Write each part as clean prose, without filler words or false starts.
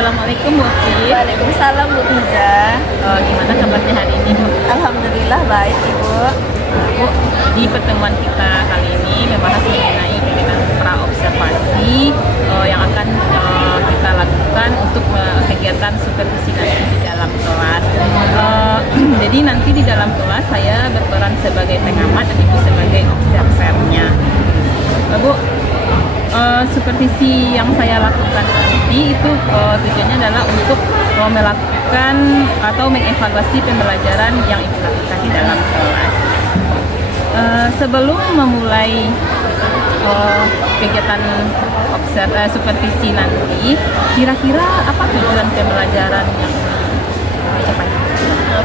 Assalamualaikum Bu Oki. Waalaikumsalam Bu Iza. Gimana kabarnya hari ini Bu? Alhamdulillah baik Ibu. Bu, di pertemuan kita kali ini membahas mengenai kegiatan praobservasi yang akan kita lakukan untuk kegiatan supervisi nanti di dalam kelas. Jadi nanti di dalam kelas saya berperan sebagai pengamat dan Ibu sebagai observernya. Bu, supervisi yang saya lakukan nanti itu tujuannya adalah untuk melakukan atau mengevaluasi pembelajaran yang Ibu lakukan di dalam kelas. Sebelum memulai kegiatan supervisi nanti, kira-kira apa tujuan pembelajaran yang dicapai?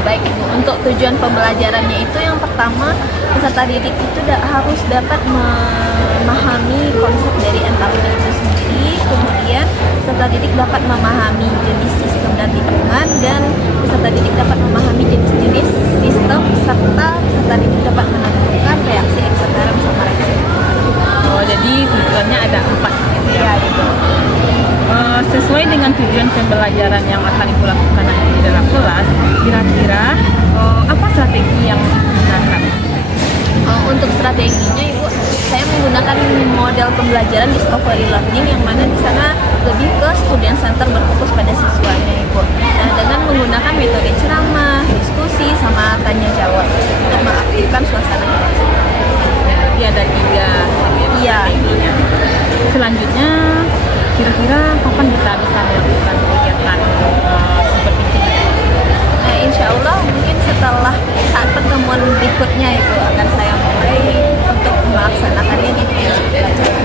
Baik Ibu, untuk tujuan pembelajarannya itu yang pertama, peserta didik itu harus dapat memahami konsep dari entalpi itu sendiri. Kemudian peserta didik dapat memahami jenis sistem dan lingkungan, dan peserta didik dapat memahami jenis-jenis sistem, serta peserta didik dapat menentukan reaksi eksoterm sama reaksi Oh, jadi tujuannya ada 4 gitu ya? ya Ibu. Sesuai dengan tujuan pembelajaran yang akan Ibu lakukan nanti di dalam kelas, kira-kira apa strategi yang digunakan? Untuk strateginya Ibu, saya menggunakan model pembelajaran discovery learning, yang mana di sana lebih ke student center, berfokus pada siswanya Ibu. Nah, dengan menggunakan metode ceramah, diskusi, sama tanya jawab untuk mengaktifkan suasana kelas. Jadi ada 3 Iya. strateginya. Selanjutnya, kira-kira kapan kita bisa melakukan kegiatan seperti ini? Nah, insya Allah mungkin setelah saat pertemuan berikutnya itu akan saya mulai untuk melaksanakannya di kelas pembelajaran.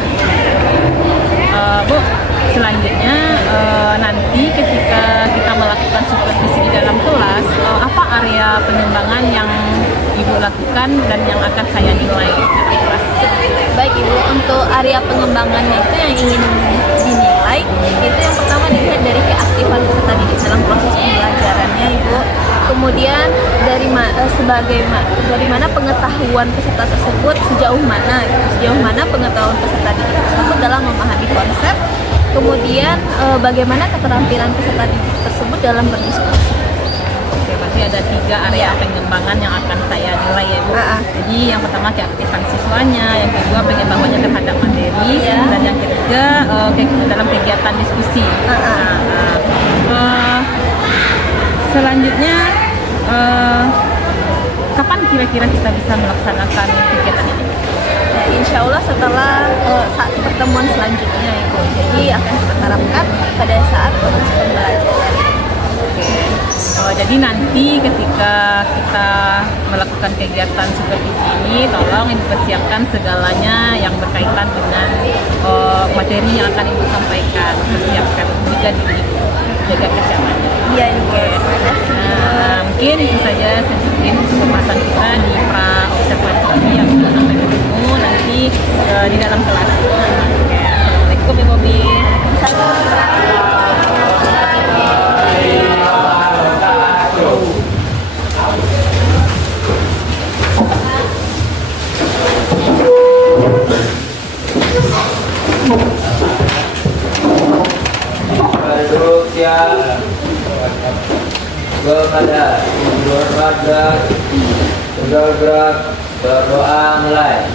Bu, selanjutnya nanti ketika kita melakukan supervisi di dalam kelas, apa area pengembangan yang Ibu lakukan dan yang akan saya nilai di dalam kelas? Baik Ibu, untuk area pengembangannya itu yang ingin dinilai, itu yang pertama dilihat dari keaktifan peserta didik dalam proses pembelajarannya Ibu. Kemudian dari mana pengetahuan peserta tersebut, sejauh mana pengetahuan peserta didik tersebut dalam memahami konsep. Kemudian bagaimana keterampilan peserta didik tersebut dalam berdiskusi. Oke, berarti ada 3 area pengembangan yang akan saya nilai ya Bu. Jadi yang pertama keaktifan siswanya, yang kedua pengetahuannya terhadap materi, dan yang ketiga dalam kegiatan diskusi. Selanjutnya, kapan kira-kira kita bisa melaksanakan kegiatan ini? Nah, insya Allah setelah saat pertemuan selanjutnya Ibu. Jadi akan kita terapkan pada saat proses pembelajaran. Jadi nanti ketika kita melakukan kegiatan seperti ini, tolong dipersiapkan segalanya yang berkaitan dengan materi yang akan Ibu sampaikan. Persiapkan juga diri Ibu, jaga kesehatannya. Iya Ibu. Mungkin itu saja sedikit pembahasan kita di pra-observasi ini yang kita sampai ketemu nanti di dalam kelas. Assalamualaikum Ibu Bobi. Kepada bermadar, bergerak, berdoa mulai.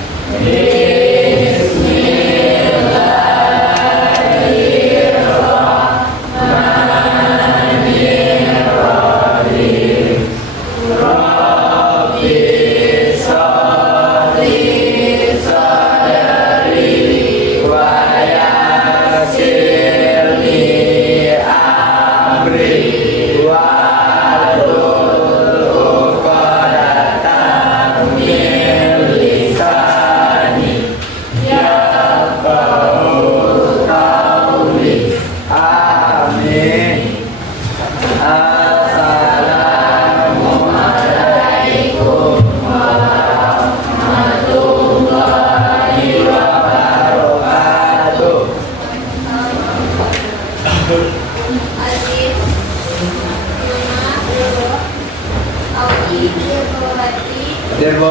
Hadir Bu.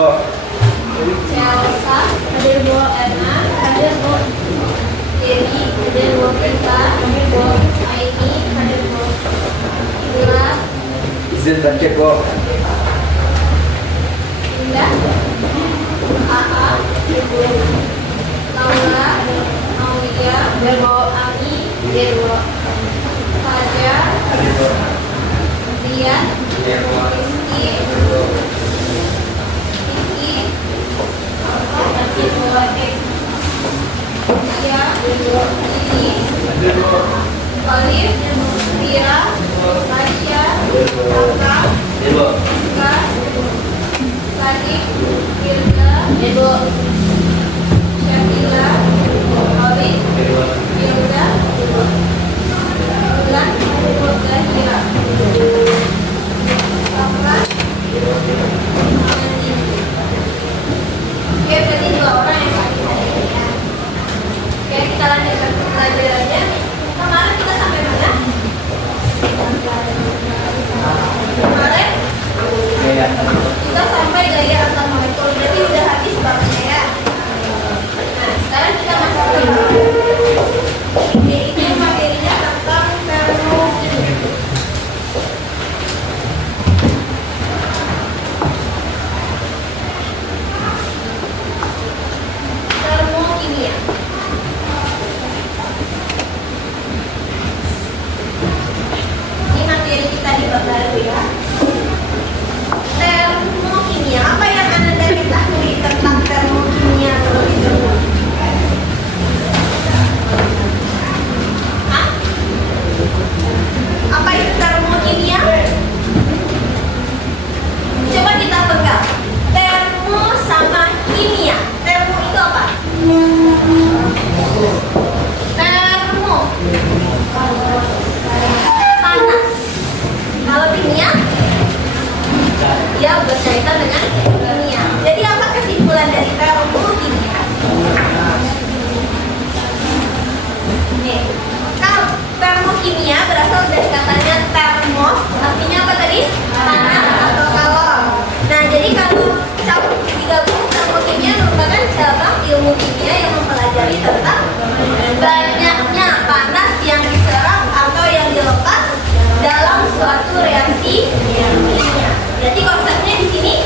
Elsa, hadir Bu. Erna, hadir Bu. Dewi, hadir Bu. Kita, hadir Bu. Aini, hadir izin baca kok. Indah, AA, Laura, Aulia, Ami, Fajar, Rian, Rizky, Kiki, Tia, Lili, Olive, Ria, Tasya, Aka, Iska, Sadik, Firda, Syakila, Olive, Firda, Bulan, Zahira, Safra, Nandi. Oke, berarti 2 orang yang sakit hari ini ya. Oke, kita lanjutkan pelajarannya. Kemarin kita sampai mana? Kemarin kita sampai gaya antar molekul. Jadi udah habis babnya ya. Nah, sekarang kita masuk ke ini materinya tentang termokimia. Termokimia. Ini materi kita di bab baru ya. Termokimia, apa yang Anda ketahui tentang termokimia terlebih dahulu? Hah? Apa itu termokimia? Coba kita pegang. Termo sama kimia. Termo itu apa? Termo panas. Kalau kimia dia berkaitan dengan kimia. Jadi apa kesimpulan dari termokimia? Nih, kalau termokimia berasal dari katanya termos, artinya apa tadi? Panas atau kalor. Nah, jadi kalau digabung termokimia merupakan cabang ilmu kimia yang mempelajari tentang banyaknya panas yang diserap atau yang dilepas dalam suatu reaksi kimia. Jadi konsepnya di sini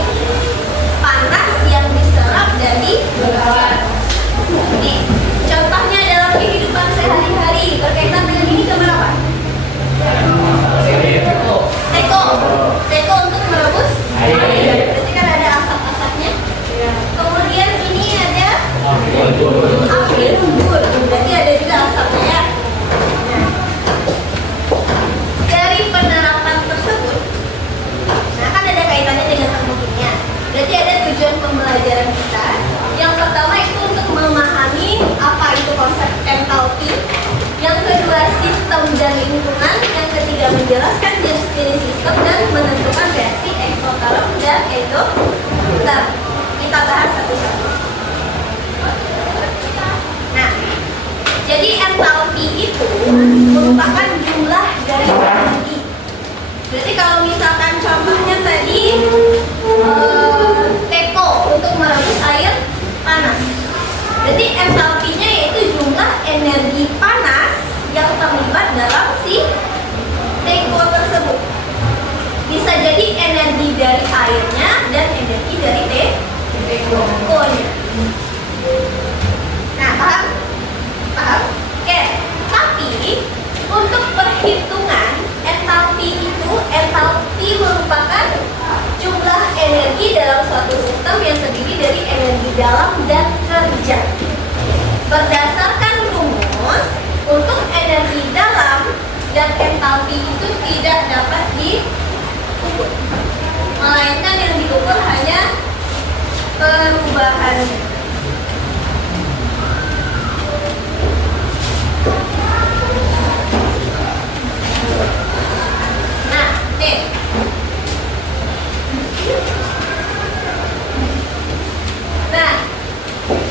panas yang diserap dan dilepas. Nih, contohnya dalam kehidupan sehari-hari berkaitan dengan ini gambar apa? Teko untuk merebus air. Berarti kan ada asap-asapnya. Kemudian ini ada api unggun. Berarti ada juga asapnya ya. Nah, dari penerapan tersebut, nah kan ada kaitannya dengan termokimia. Berarti ada tujuan pembelajaran kita. Yang pertama itu untuk memahami apa itu konsep entalpi. Yang kedua sistem dan lingkungan. Yang ketiga menjelaskan jenis-jenis sistem dan menentukan reaksi eksoterm dan endoterm. Kita bahas satu-satu. Nah, jadi entalpi itu merupakan jumlah dari energi. Berarti kalau misalkan contohnya tadi teko untuk merebus air panas. Berarti entalpinya yaitu jumlah energi panas yang terlibat dalam si teko tersebut. Bisa jadi energi dari airnya dan energi dari tekonya. Nah, paham? Paham? Oke. Tapi untuk perhitungan entalpi itu, entalpi merupakan jumlah energi dalam suatu sistem yang terdiri dari energi dalam dan kerja. Berdasarkan rumus, untuk energi dalam dan entalpi itu tidak dapat diukur, melainkan yang diukur hanya perubahannya. Nah, nih. Nah,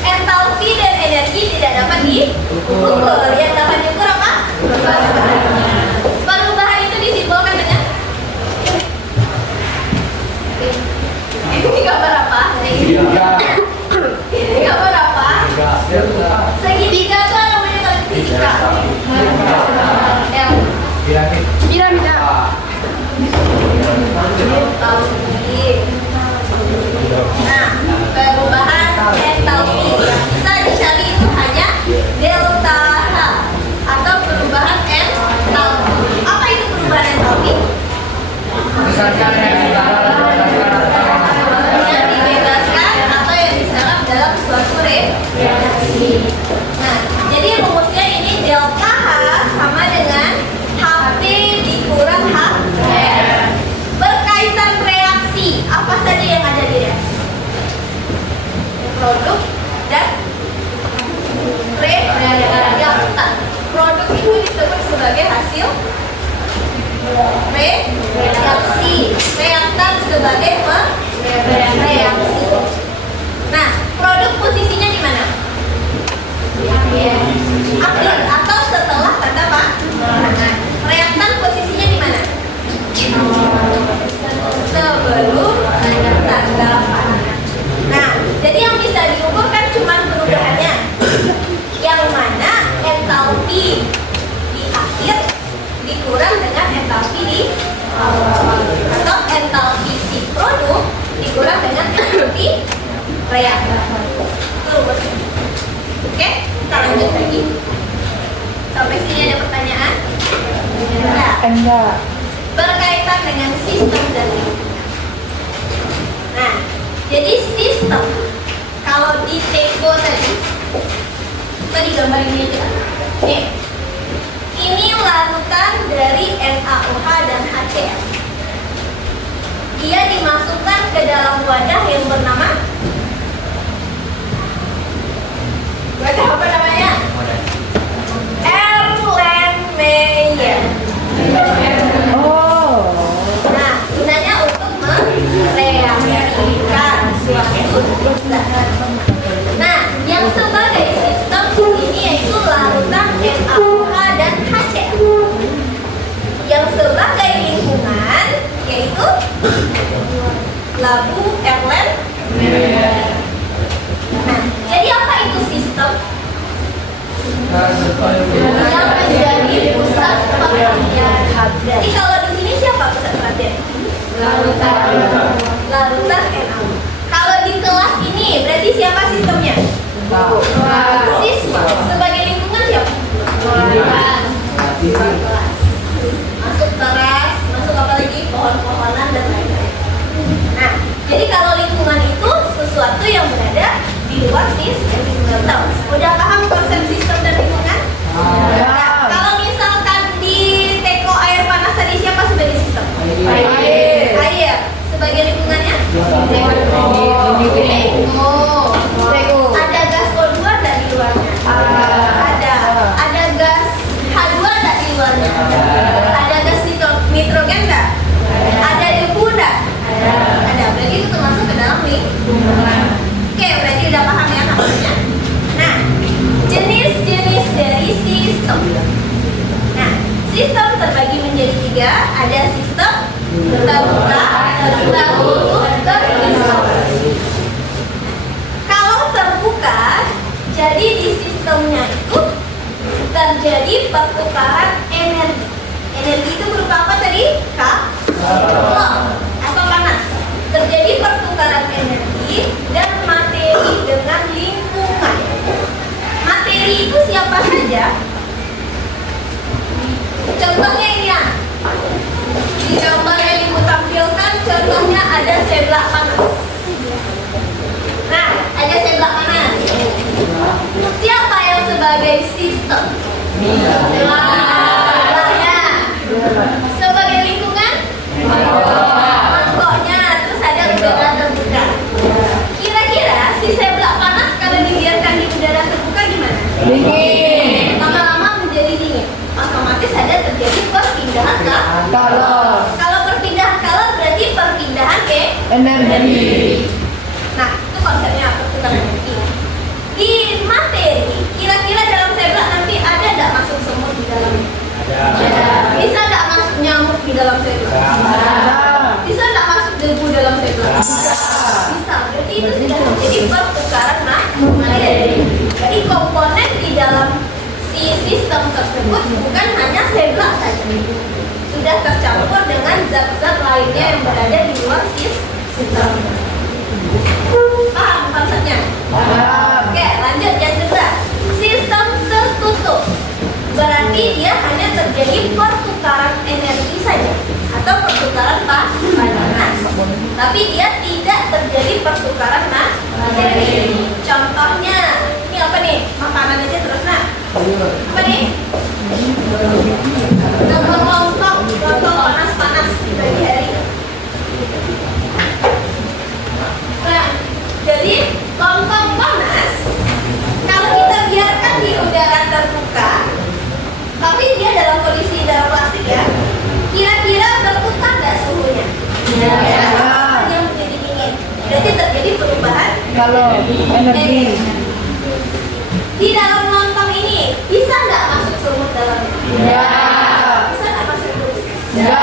entalpi dan energi tidak dapat diukur. Yang dapat diukur apa? Perubahan itu disimbolkan dengan ini gambar apa? Ini gambar apa? Segitiga itu namanya kalau fisika. Piramida. entalpi. Nah, perubahan entalpi yang bisa dicari itu hanya delta H atau perubahan entalpi. Apa itu perubahan entalpi? Yang dibebaskan atau yang diserap dalam suatu reaksi. Nah, jadi rumusnya ini delta H sama dengan HP dikurang HR. Berkaitan reaksi, apa saja yang ada di reaksi? Produk dan reaktan. Produk itu disebut sebagai hasil reaksi. Reaktan sebagai reaksi. Nah, produk posisinya di mana? Akhir atau setelah tanda panah. Reaktan posisinya di mana? Sebelum tanda panah. Nah, jadi yang bisa diukur kan cuma perubahannya. Yang mana entalpi di akhir dikurang dengan entalpi di awal, atau entalpi si produk dikurang dengan entalpi reaktan. Itu rumusnya. Oke, kita lanjut lagi. Sampai sini ada pertanyaan? Enggak. Berkaitan dengan sistem dan lingkungan. Nah, jadi sistem kalau di Teko tadi gambar ini aja. Nih, ini larutan dari NaOH dan HCl. Dia dimasukkan ke dalam wadah yang bernama wadah apa namanya? Erlenmeyer. Oh. Nah, gunanya untuk mereaksikan suatu zat. Nah, yang sebagai sistem di sini yaitu larutan NaOH dan HCl. Yang sebagai lingkungan yaitu labu Erlenmeyer. Nah, jadi apa itu sistem? Yang menjadi pusat perhatian. Jadi kalau di sini siapa pusat perhatian? Larutan NaOH. Kalau di kelas ini berarti siapa sistemnya? Siswa. Sebagai lingkungan siapa? Kelas. Masuk teras, masuk apa lagi? Pohon-pohonan dan lain-lain. Nah, jadi kalau lingkungan itu sesuatu yang berada di luar sistem. Udah paham konsep sistem dan lingkungan? Nah, kalau misalkan di teko air panas tadi siapa sebagai sistem? Air. Sebagai lingkungannya? Teko. Ada gas O2 enggak di luarnya? Ada. Ada gas H2 enggak di luarnya? Ada gas nitrogen enggak? Ada debu enggak? Ada. Berarti itu termasuk ke dalam lingkungan. Oke, berarti udah paham ya namanya. Nah, jenis-jenis dari sistem. Nah, sistem terbagi menjadi 3. Ada sistem terbuka, tertutup, tertutup. Kalau terbuka, jadi di sistemnya itu terjadi pertukaran energi. Energi itu berupa apa tadi? Atau panas. Terjadi pertukaran energi dan materi dengan lingkungan. Materi itu siapa saja? Contohnya ini ya. Di gambar yang ibu tampilkan contohnya ada seblak panas. Nah, ada seblak panas. Siapa yang sebagai sistem? Seblaknya. Sebagai lingkungan? Mangkoknya. Terus ada udara terbuka. Kira-kira si seblak panas kalau dibiarkan di udara terbuka gimana? Dingin. Lama-lama menjadi dingin. Otomatis ada terjadi perpindahan kalor. Kalau perpindahan kalor berarti perpindahan energi. Nah, itu konsepnya perpindahan energi. Di materi, kira-kira dalam seblak nanti ada nggak masuk semut di dalamnya? Bisa nggak masuk nyamuk di dalam seblak? Bisa nggak masuk debu dalam seblak? Bisa. Berarti itu sudah terjadi pertukaran materi. Jadi komponen di dalam si sistem tersebut bukan hanya seblak saja, sudah tercampur dengan zat-zat lain lainnya yang berada di luar sistem. Paham konsepnya? Oke, lanjut yang kedua. Sistem tertutup berarti dia hanya terjadi pertukaran energi saja atau pertukaran panas, tapi dia tidak terjadi pertukaran materi. Contohnya, ini apa nih? Makanan aja terus nah. Apa nih? Lontong panas-panas di pagi hari. Nah, jadi lontong panas kalau kita biarkan di udara terbuka, tapi dia dalam kondisi dalam plastik ya, kira-kira berputar nggak suhunya? Ya. Yang menjadi dingin. Berarti terjadi perubahan Kalau energi. di dalam lontong ini bisa nggak masuk semut dalamnya? Ya. Bisa nggak masuk semut? Ya.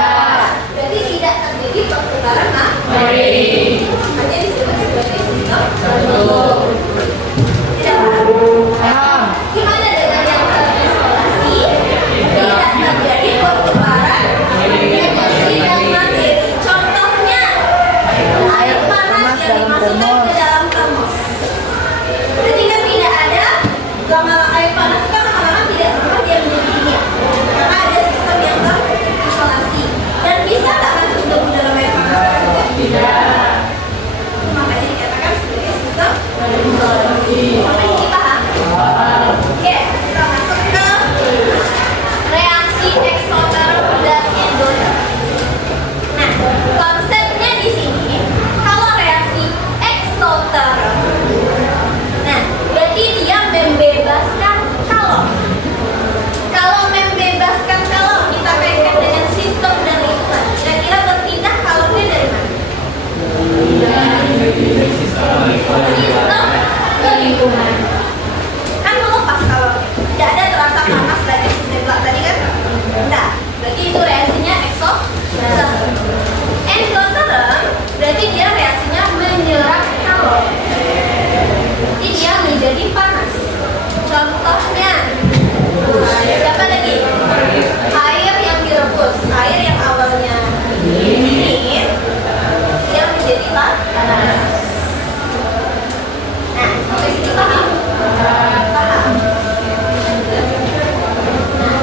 Berarti tidak terjadi pertukaran materi. Makanya disebut sebagai sistem tertutup. Tidak paham? Gimana dengan yang terisolasi? Tidak terjadi pertukaran energi dan materi. Contohnya air panas yang dimasukkan ke dalam termos. Ketika tidak ada lama-lama air panas kan lama-lama tidak berubah dia menjadi dingin karena ada sistem yang terisolasi. Dan bisa nggak masuk debu dalam air panas tersebut? Tidak. Makanya dikatakan sebagai sistem terisolasi. Sampai ini paham? Oke, kita masuk ke reaksi eksoterm dan endoterm. Nah, konsepnya di sini kalau reaksi eksoterm, nah berarti dia membebaskan kalor. Kalau membebaskan kalor kita kaitkan dengan sistem dan lingkungan. Kira-kira berpindah kalornya dari mana? Sistem ke lingkungan. Kan melepas kalornya. Tidak ada terasa panas lagi sebelah tadi kan? Nah, berarti itu reaksinya eksoterm. Endoterm berarti dia reaksinya menyerap kalor. Jadi dia menjadi panas. Contohnya, siapa lagi? Air yang direbus, air yang awalnya dingin, dia menjadi panas. Nah, sampai sini paham? Paham. Nah,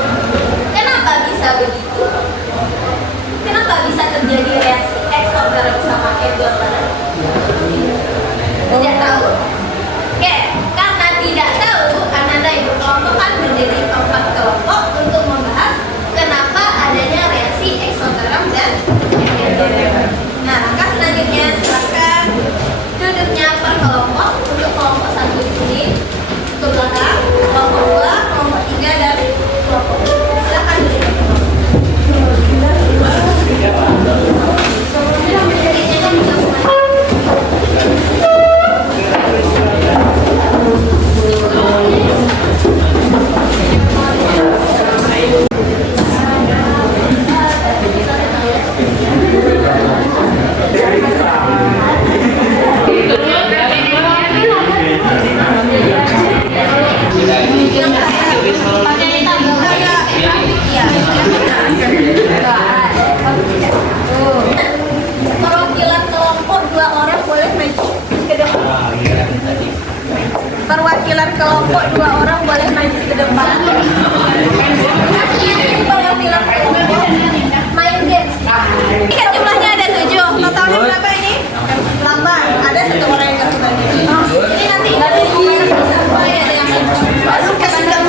kenapa bisa begitu? Kenapa bisa terjadi reaksi eksoterm sama endoterm? Tidak tahu. Oke, karena tidak tahu, Ananda Ibu kelompokkan menjadi 4 kelompok untuk membahas kenapa adanya reaksi eksoterm dan endoterm. Nah, langkah selanjutnya silakan duduknya per kelompok. Untuk kelompok 1 ini ke belakang, kelompok 2, kelompok 3 dan kelompok 4. Silakan duduk. Perwakilan kelompok 2 orang boleh maju ke depan. Perwakilan kelompok 2 orang boleh maju ke depan. Perwakilan kelompok main games. Ini kan jumlahnya ada 7. Totalnya berapa ini? 8. Ada 1 orang yang nggak bagi. Ini nanti dari siapa ya yang masuk ke dalam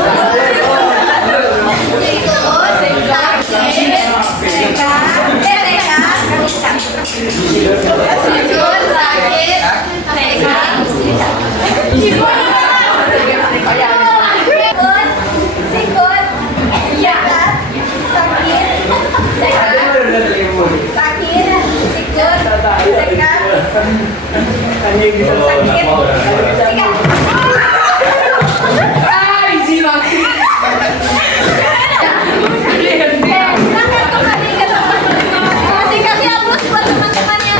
kasih aplaus buat teman-temannya.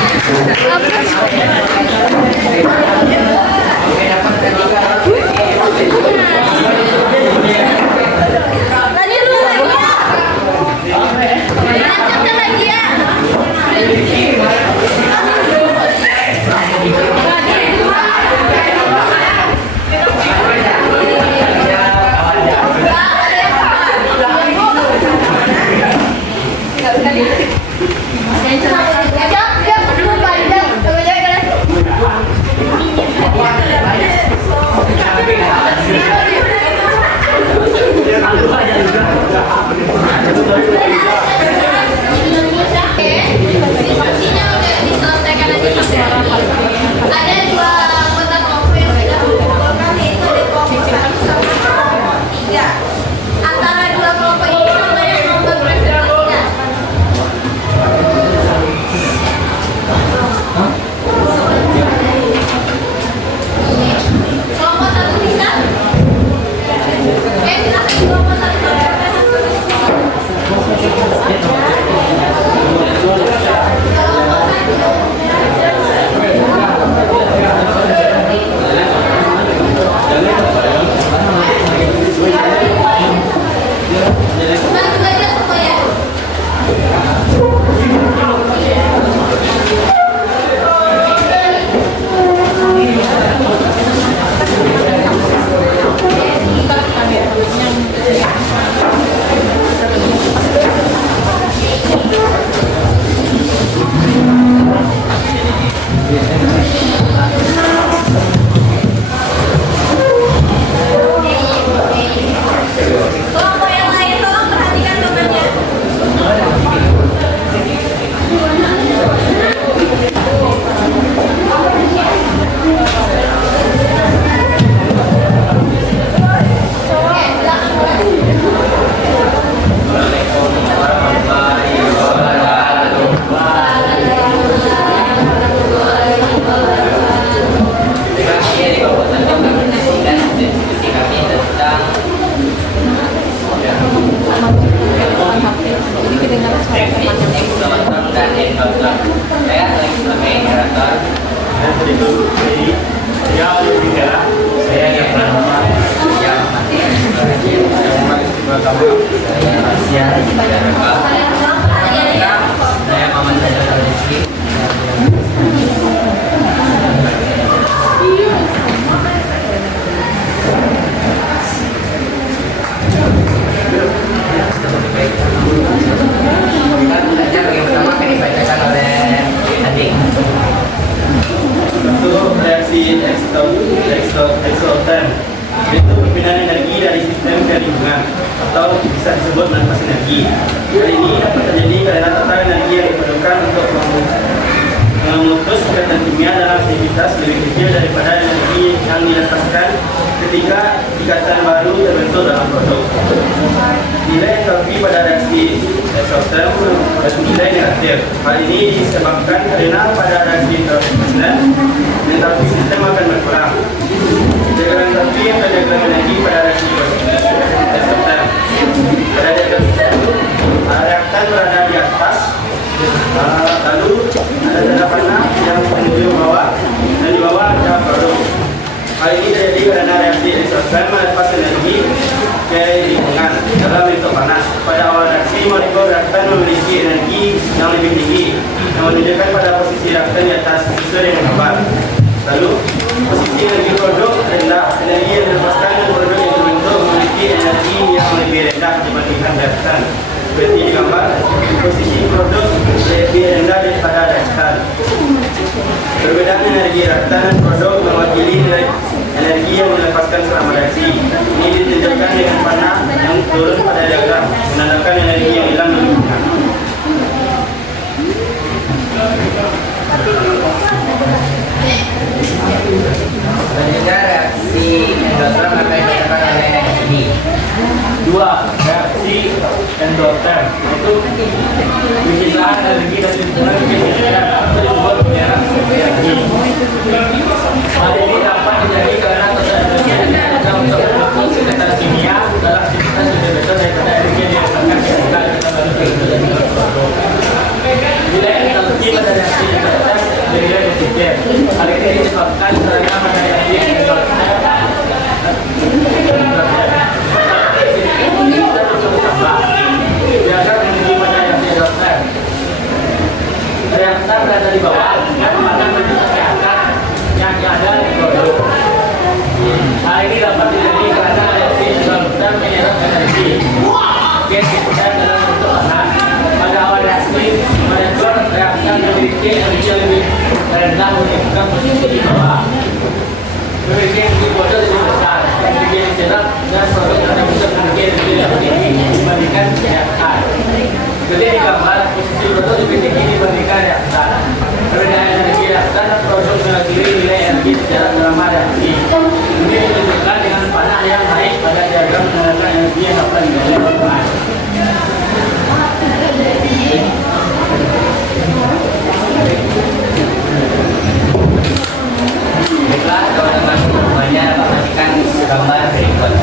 Lanjut lagi ya. Diskusinya udah diselesaikan aja sampai ada dua anggota kelompok yang sudah mengumpulkan, yaitu ada kelompok 1 sama kelompok 3. Antara dua kelompok ini siapa yang mau berpresentasikan? Kelompok 1 bisa? Silakan kelompok 1 Maju aja semuanya. Kelompok yang lain tolong perhatikan temannya. Oke, silakan. Terima kasih di kawasan kami menyaksikan hasil diskusi kami tentang eksotom dan endotom. Saya Alex sebagai moderator. Saya yang pertama yang masih eksplorasi. Saya Malaysia saya Maman Sajjal Rizky. Yang pertama akan dibacakan oleh Adik. Untuk reaksi eksotem itu perpindahan energi dari sistem ke lingkungan atau bisa disebut manfaat energi. Hal ini dapat terjadi karena total energi yang diperlukan untuk memutus ikatan kimia dalam aktivitas lebih kecil daripada energi yang dilepaskan ketika ikatan baru terbentuk dalam produk. Nilai entalpi pada reaksi eksotem bernilai negatif. Hal ini disebabkan karena pada reaksi eksotem entalpi sistem akan berkurang. Diagram entalpi atau diagram energi pada reaksi eksotem. Pada diagram reaktan berada di atas, lalu ada tanda panah yang menuju bawah dan di bawah ada produk. Hal ini terjadi karena reaksi eksotem melepas energi ke lingkungan dalam bentuk panas. Pada awal reaksi, molekul reaktan memiliki energi yang lebih tinggi yang menunjukkan pada posisi reaktan di atas sesuai dengan gambar. Lalu posisi energi produk rendah. Energi yang dilepaskan dan produk yang terbentuk memiliki energi yang lebih rendah dibandingkan reaktan. Seperti di gambar, posisi produk lebih rendah daripada reaktan. Perbedaan energi reaktan dan produk mewakili nilai energi yang dilepaskan selama reaksi. Ini ditunjukkan dengan panah yang turun pada diagram, menandakan energi yang hilang di lingkungan. Selanjutnya reaksi endotom akan dibacakan oleh Edi. 2. Reaksi endoterm itu pencitraan energi dari lingkungan ke lingkungan atau disebut reaksi energi. Hal ini dapat terjadi karena total energi yang diperlukan untuk membentuk ikatan kimia dalam aktivitas lebih besar daripada energi yang dilepaskan ketika kita baru terjadi dalam produk. Nilai entalpi pada reaksi endoterm bernilai positif. Hal ini disebabkan karena pada reaksi endoterm reaktan berada di bawah dan pada bentuk reaktan yang ada di produk. Hal ini dapat terjadi karena reaksi endoterm menyerap energi gas dan dalam bentuk panas. Pada awal reaksi memiliki energi yang lebih rendah menunjukkan posisi di bawah. Memiliki energi bocor lebih besar, energi yang cerak dan produk yang bisa energi yang lebih tinggi dibandingkan reaktan. Seperti di gambar, posisi bocor lebih tinggi dibandingkan reaktan. Perbedaan energi reaktan dan produk mewakili nilai energi secara drama dan tinggi. Ini ditunjukkan dengan panah yang naik pada diagram menandakan energi yang dapat didapatkan. Baiklah, teman-teman semuanya, perhatikan gambar berikut.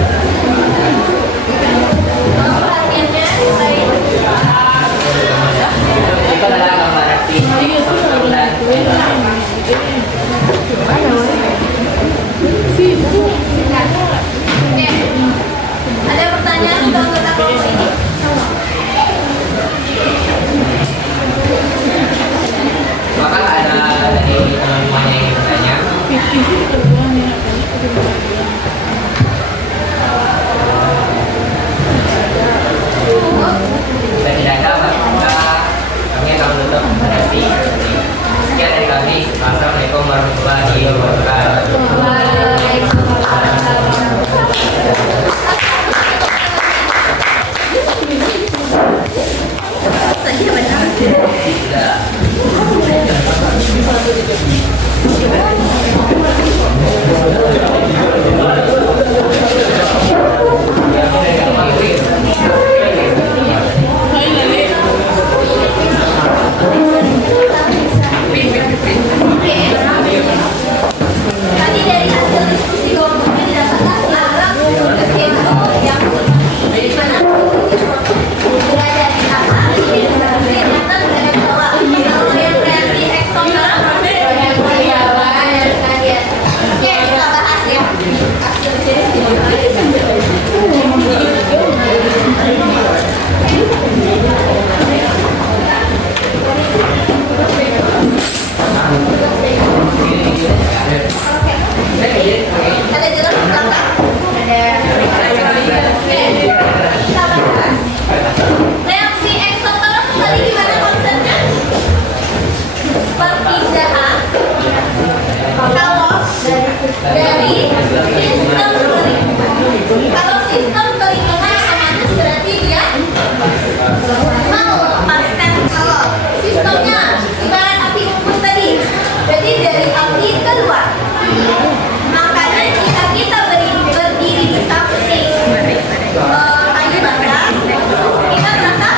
Itu adalah gambar aksi Ada pertanyaan untuk anggota kelompok ini? Apakah ada dari teman-teman yang ingin bertanya? Jika tidak ada, maka kami akan menutup sesi. Sekian dari kami. Assalamualaikum warahmatullahi wabarakatuh. Tadi dari hasil diskusi kelompoknya didapatkan diagram yang seperti di mana posisi berada di atas, reaksi reaktan berada di bawah. Kalau yang reaksi eksomer berada di bawah. Oke, kita bahas ya hasil diskusi. Ada jelas di belakang? Kita bahas. Reaksi eksoter tadi gimana konsepnya? Perpindahan kalau dari sistem kering. Kalau sistem keringan otomatis berarti dia melepaskan kalau sistemnya ibarat api unggun tadi. Jadi dari api keluar. Makanya jika kita berdiri di samping kayu bakar, kita merasa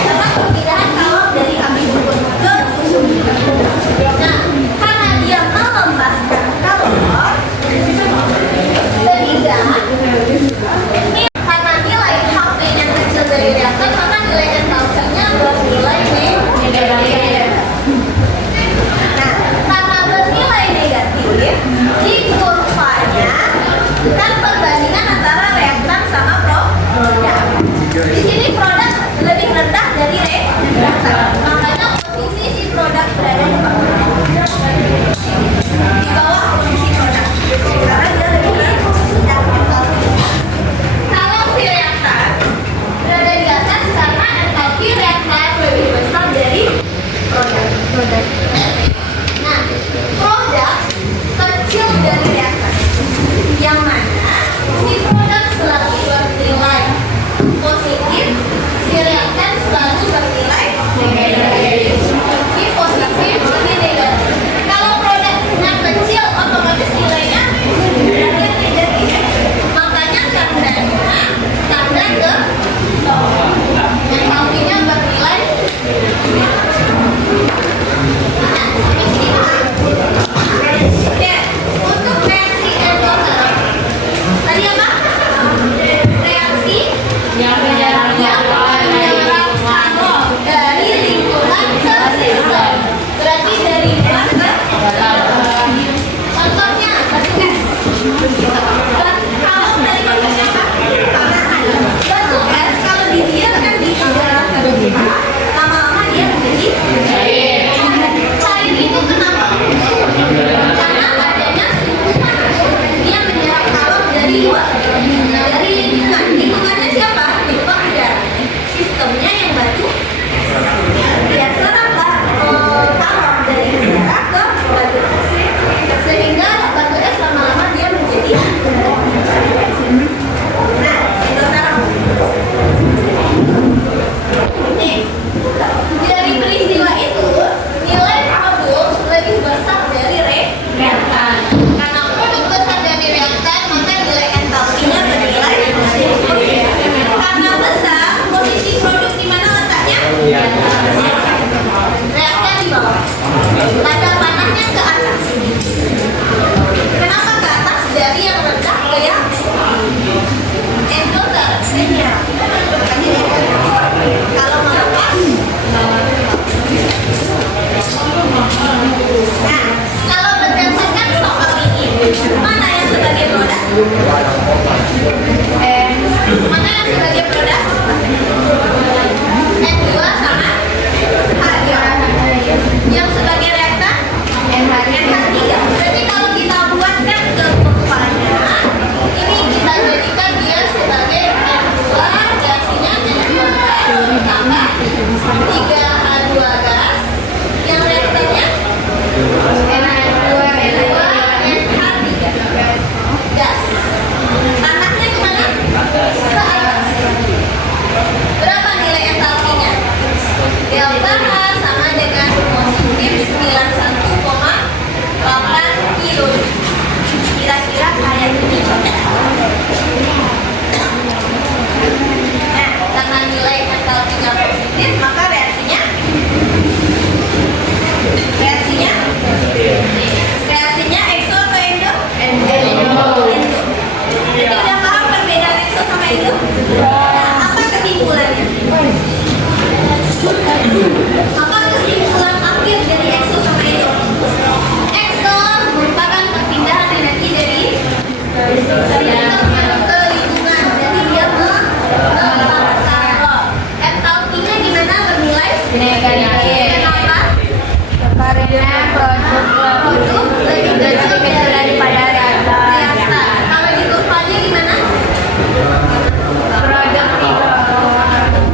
karena perpindahan kalor dari api unggun ke ujung. Nah, karena dia melepaskan kalor, sehingga ini karena nilai HP-nya kecil dari reaktor, maka nilai entalpinya bernilai negatif. Nah, karena bernilai negatif, di kurvanya kan perbandingan antara reaktan sama produk. Di sini produk lebih rendah dari reaktan, makanya posisi si produk berada di bawah. Di bawah posisi produk, karena dia lebih rendah entalpinya. Kalau si reaktan berada di atas karena entalpi reaktan lebih besar dari produk. Maka kesimpulan akhir dari EXO sama EDO. EXO merupakan perpindahan energi dari lingkungan ke lingkungan. Jadi dia kalau entalpinya gimana bernilai? Negatif. Kenapa? Karena Produk lebih kecil daripada reaktan. Kalau di kurvanya gimana? Produk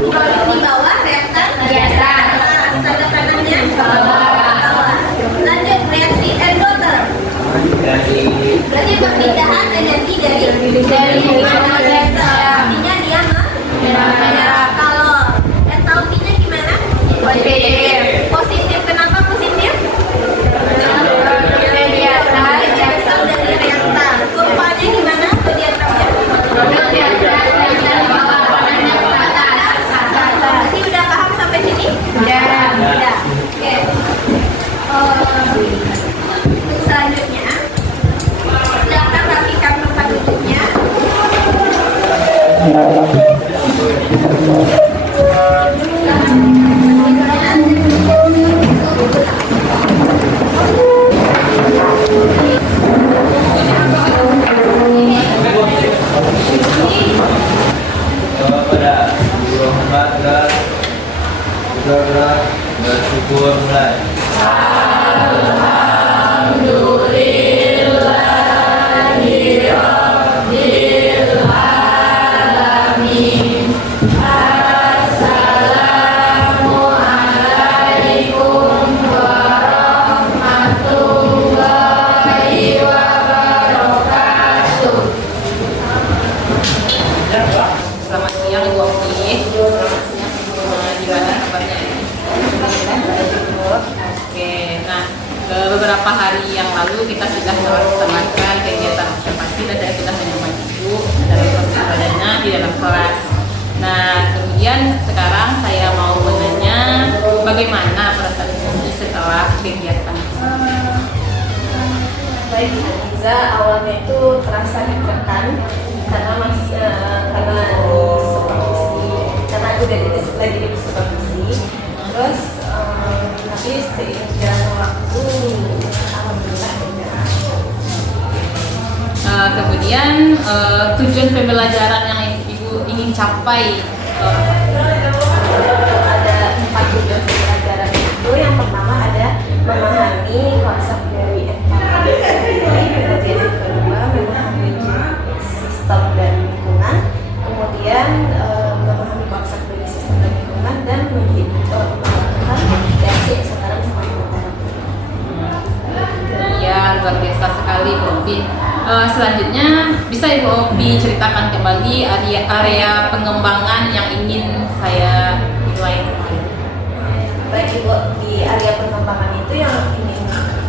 Produk di bawah, reaktan di atas. Sebelah kanannya bawah. Lanjut reaksi endoter. Berarti perpindahan energi dari artinya dia menyerap. Kalau entalpinya gimana? Positif. Positif. Kenapa positif? Produknya di atas. Berasal dari reaktan. Kurvanya gimana? Diagramnya? Produk di atas dan di bawah warnanya ke atas. Berarti udah paham sampai sini? Udah. Udah. Oke. Untuk selanjutnya, silakan rapikan tempat duduknya. Pada Rahmat dan gerak bersyukur mulai. Selamat siang Ibu Oki. Gimana kabarnya? Oke, nah beberapa hari yang lalu kita sudah melaksanakan kegiatan observasi dan saya sudah menyamai Ibu dalam proses belajarnya di dalam kelas. Nah, kemudian sekarang saya mau menanya bagaimana perasaan Ibu setelah kegiatan. Baik, Liza, awalnya itu terasa deg-degan karena karena aku lagi di supervisi. Terus tapi seiring jalan waktu, alhamdulillah berjalan. Kemudian tujuan pembelajaran yang Ibu ingin capai Ada 4 tujuan pembelajaran itu. Yang pertama ada memahami konsep dari environment sendiri, kemudian yang kedua memahami sistem dan lingkungan, kemudian memahami konsep dari sistem dan lingkungan dan melakukan reaksi eksoterm sama endoterm. ya luar biasa sekali Bu Opi. Selanjutnya bisa Ibu Opi ceritakan kembali area pengembangan yang ingin saya nilai. Baik Ibu, di area pengembangan itu yang ingin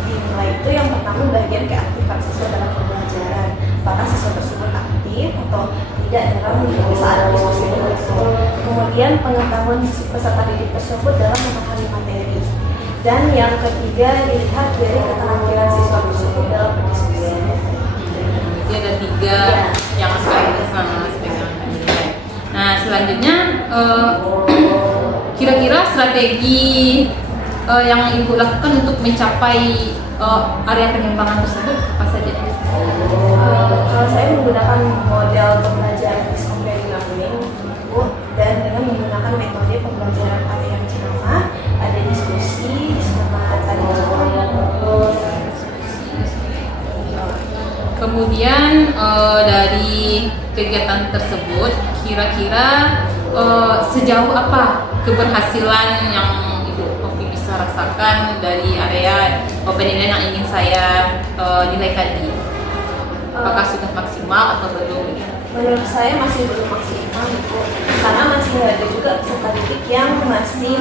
dinilai itu yang pertama bagian keaktifan siswa dalam pembelajaran. Apakah siswa tersebut aktif atau tidak dalam saat diskusi berlangsung. Kemudian pengetahuan peserta didik tersebut dalam memahami materi. Dan yang ketiga dilihat dari keterampilan siswa tersebut dalam berdiskusi. Jadi ada 3 yang sekaligus pegang. Nah selanjutnya kira-kira strategi yang Ibu lakukan untuk mencapai area pengembangan tersebut apa saja? Kalau saya menggunakan model pembelajaran discovery learning dan dengan menggunakan metode pembelajaran area cenama, ada diskusi sama tadi Kemudian dari kegiatan tersebut kira-kira sejauh apa keberhasilan yang Ibu Opi bisa rasakan dari area penilaian yang ingin saya nilai tadi? Apakah sudah maksimal atau belum? menurut saya masih belum maksimal Bu, karena masih ada juga peserta didik yang masih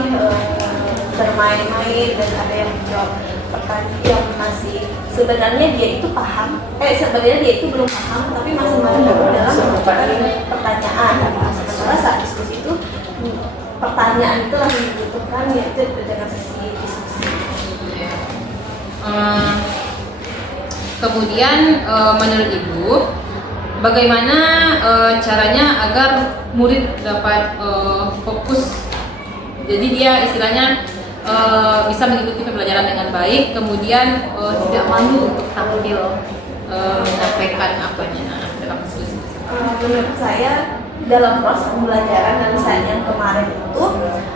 bermain-main dan ada yang menjawab pertanyaan yang masih sebenarnya dia itu paham, sebenarnya dia itu belum paham tapi masih ragu dalam mengucapkan pertanyaan. Sementara saat diskusi itu pertanyaan itu yang dibutuhkan yaitu dengan sesi diskusi. Kemudian menurut Ibu bagaimana caranya agar murid dapat fokus Jadi dia istilahnya bisa mengikuti pembelajaran dengan baik, kemudian tidak malu untuk tampil menyampaikan apanya dalam diskusi. Menurut saya dalam proses pembelajaran dan saat yang kemarin itu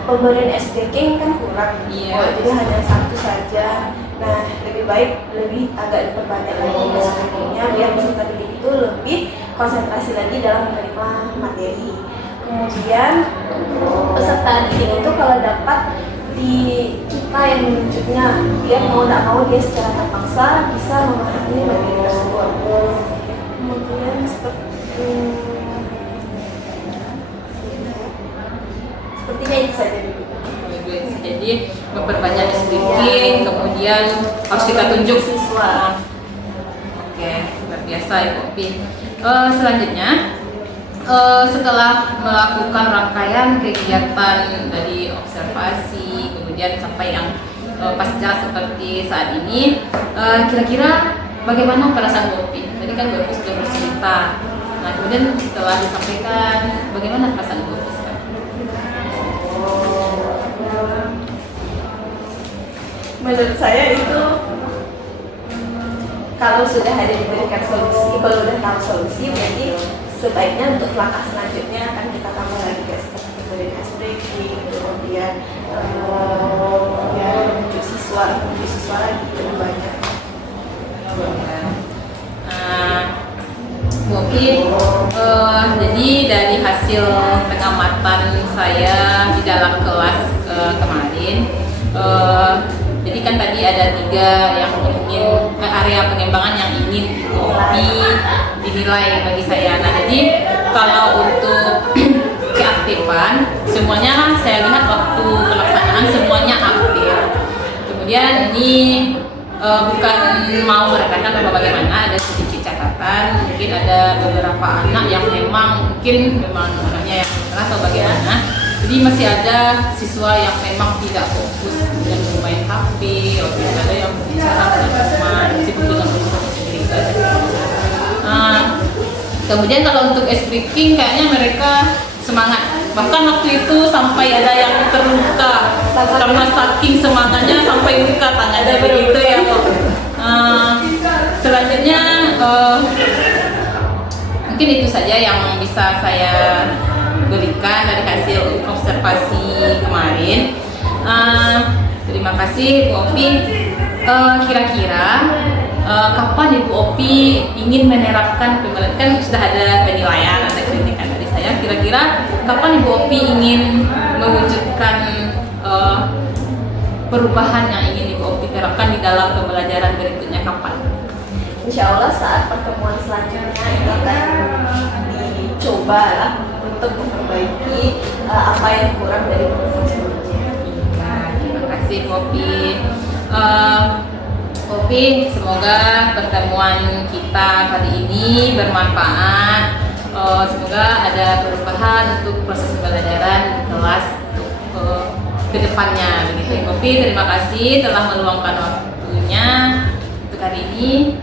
pemberian speaking kan kurang, Iya. jadi hanya satu saja. Nah, lebih baik agak diperbanyak lagi speakingnya biar peserta didik itu lebih konsentrasi lagi dalam menerima materi. Kemudian peserta didik itu kalau dapat di kita yang menunjuknya, dia mau tidak mau dia secara terpaksa bisa memahami materi tersebut. Kemudian sepertinya itu saja dulu. Jadi memperbanyak speaking, kemudian harus kita tunjuk Siswa. Oke, luar biasa Ibu Opi. Selanjutnya, setelah melakukan rangkaian kegiatan dari observasi, kemudian sampai yang pasca seperti saat ini, kira-kira bagaimana perasaan Bu Opi? Tadi kan Bu Opi sudah bercerita. Nah, kemudian setelah disampaikan, bagaimana perasaan Bu Opi sekarang? Menurut saya itu kalau sudah ada diberikan solusi, kalau sudah tahu solusi, berarti sebaiknya untuk langkah selanjutnya akan kita tambah lagi guys, seperti pemberian speaking, kemudian menunjuk siswa lagi lebih banyak. Bu Opi, jadi dari hasil pengamatan saya di dalam kelas kemarin, jadi kan tadi ada 3 yang ingin area pengembangan yang ingin Bu Opi dinilai bagi saya. Nah, jadi kalau untuk keaktifan, semuanya kan saya lihat waktu pelaksanaan semuanya aktif. Kemudian ini bukan mau merendahkan atau bagaimana, ada sedikit catatan, mungkin ada beberapa anak yang memang anaknya yang atau bagaimana, jadi masih ada siswa yang memang tidak fokus dengan bermain HP, atau ada yang berbicara dengan teman, sibuk dengan urusan sendiri. Kemudian kalau untuk speaking kayaknya mereka semangat, bahkan waktu itu sampai ada yang terluka karena saking semangatnya sampai luka tangannya begitu ya. Selanjutnya mungkin itu saja yang bisa saya berikan dari hasil observasi kemarin. Terima kasih Bu Opi. Kira-kira kapan Ibu Opi ingin menerapkan pembelajaran? Kan sudah ada penilaian, ada kritikan dari saya. Kira-kira kapan Ibu Opi ingin mewujudkan perubahan yang ingin Ibu Opi terapkan di dalam pembelajaran berikutnya, kapan? Insya Allah saat pertemuan selanjutnya itu akan dicoba lah untuk memperbaiki apa yang kurang dari pertemuan sebelumnya. Terima kasih Bu Opi. Opi, semoga pertemuan kita kali ini bermanfaat. Semoga ada perubahan untuk proses pembelajaran di kelas untuk kedepannya. Begitu, Opi. Terima kasih telah meluangkan waktunya untuk hari ini.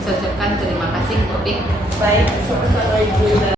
Saya ucapkan terima kasih, Opi. Baik, sama-sama Ibu.